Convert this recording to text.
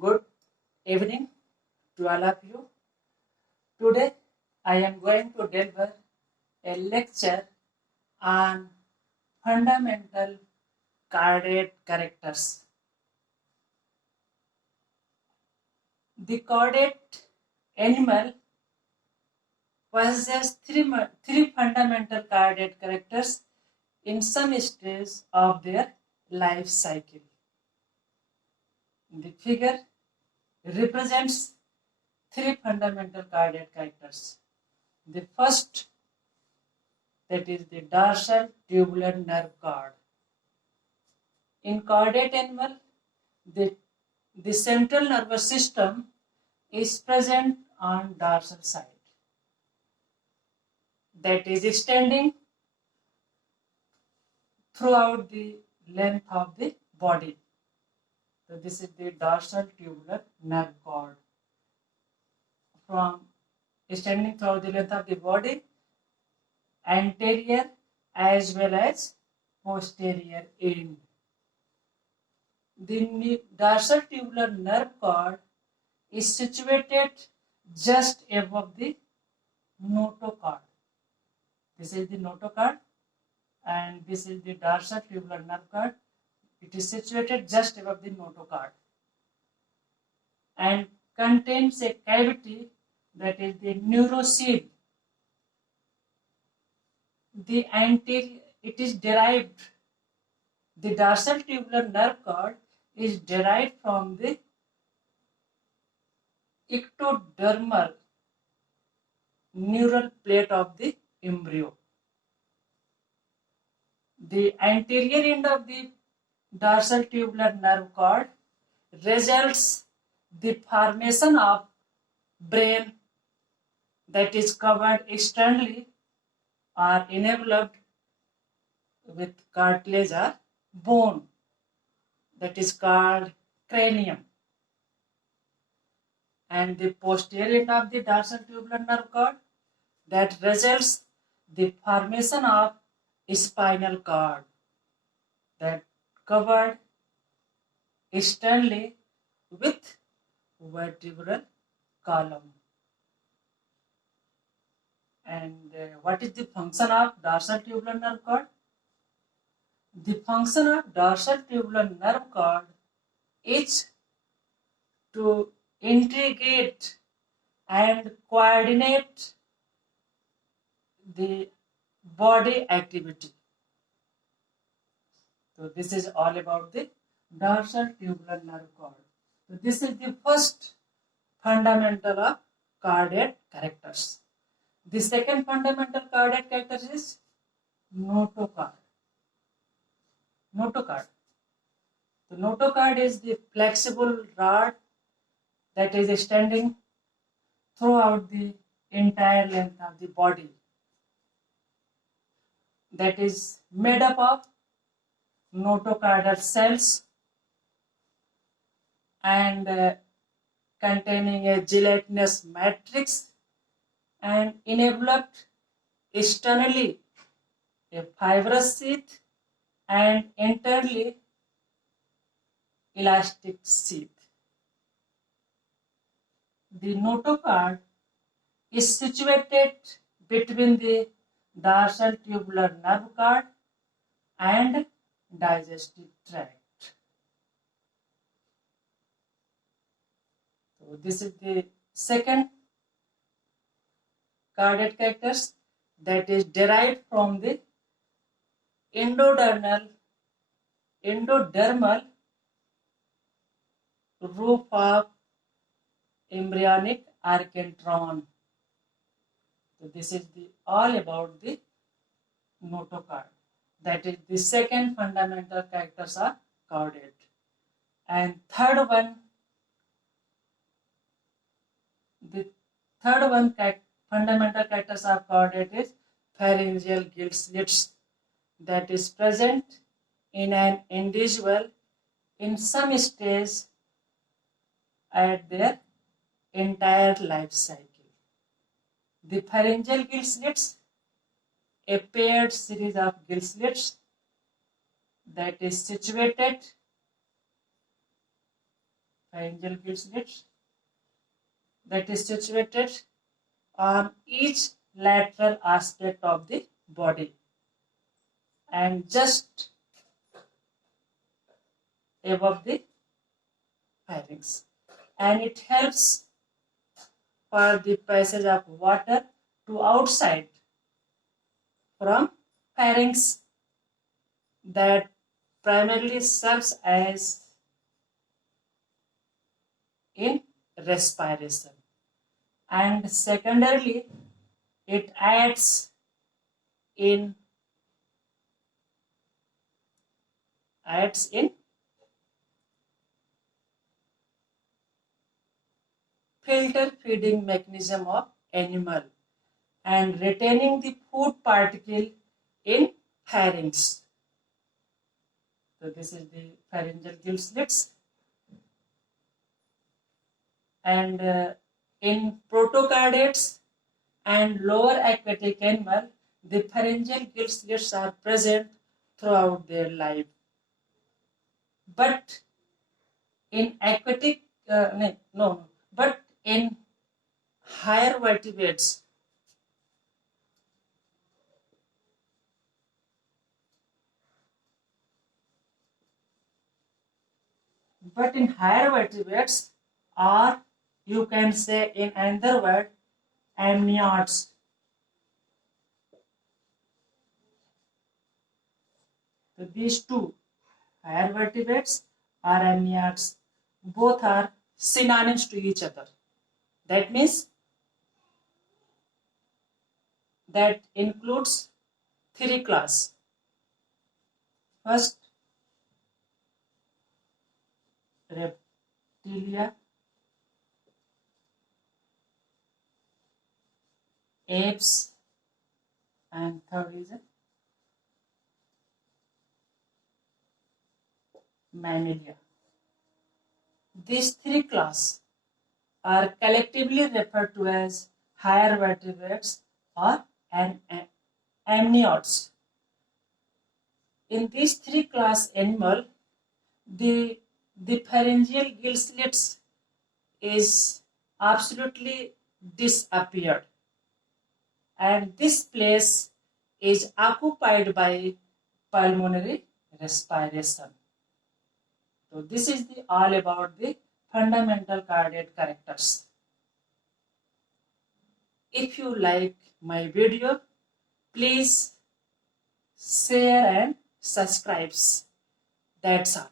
Good evening to all of you. Today I am going to deliver a lecture on fundamental chordate characters. The chordate animal possesses three fundamental chordate characters in some stage of their life cycle. The figure represents three fundamental chordate characters. The first, that is the dorsal tubular nerve cord. In chordate animal, the central nervous system is present on dorsal side, that is extending throughout the length of the body. So this is the dorsal tubular nerve cord, from extending throughout the length of the body, anterior as well as posterior end. The dorsal tubular nerve cord is situated just above the notochord. This is the notochord and this is the dorsal tubular nerve cord. It is situated just above the notochord and contains a cavity, that is the neuroseed. The dorsal tubular nerve cord is derived from the ectodermal neural plate of the embryo. The anterior end of the dorsal tubular nerve cord results the formation of brain that is covered externally or enveloped with cartilage or bone, that is called cranium. And the posterior end of the dorsal tubular nerve cord, that results the formation of spinal cord that covered externally with vertebral column. And what is the function of dorsal tubular nerve cord? The function of dorsal tubular nerve cord is to integrate and coordinate the body activity. So this is all about the dorsal tubular nerve cord. So this is the first fundamental of chordate characters. The second fundamental chordate character is notochord. Notochord. The notochord is the flexible rod that is extending throughout the entire length of the body, that is made up of notochordal cells and containing a gelatinous matrix and enveloped externally a fibrous sheath and internally elastic sheath. The notochord is situated between the dorsal tubular nerve cord and digestive tract. So this is the second chordate characters, that is derived from the endodermal roof of embryonic archenteron. So this is all about the notochord. That is the second fundamental characters of chordate. And the third one fundamental characters of chordate is pharyngeal gill slits, that is present in an individual in some stage at their entire life cycle. The pharyngeal gill slits, a paired series of gill slits that is situated pharyngeal gill slits that is situated on each lateral aspect of the body and just above the pharynx, and it helps for the passage of water to outside from pharynx that primarily serves as in respiration, and secondarily it in adds in filter feeding mechanism of animal and retaining the food particle in pharynx. So this is the pharyngeal gill slits, and in protocardates and lower aquatic animal, the pharyngeal gill slits are present throughout their life. But in aquatic, but in higher vertebrates, or you can say in another word, amniotes. So these two, higher vertebrates or amniotes, both are synonyms to each other. That means that includes three classes. First, reptilia, apes, and third is mammalia. These three classes are collectively referred to as higher vertebrates or amniotes. In these three class animal, the pharyngeal gill slits is absolutely disappeared, and this place is occupied by pulmonary respiration. So this is all about the fundamental cardiac characters. If you like my video, please share and subscribe. That's all.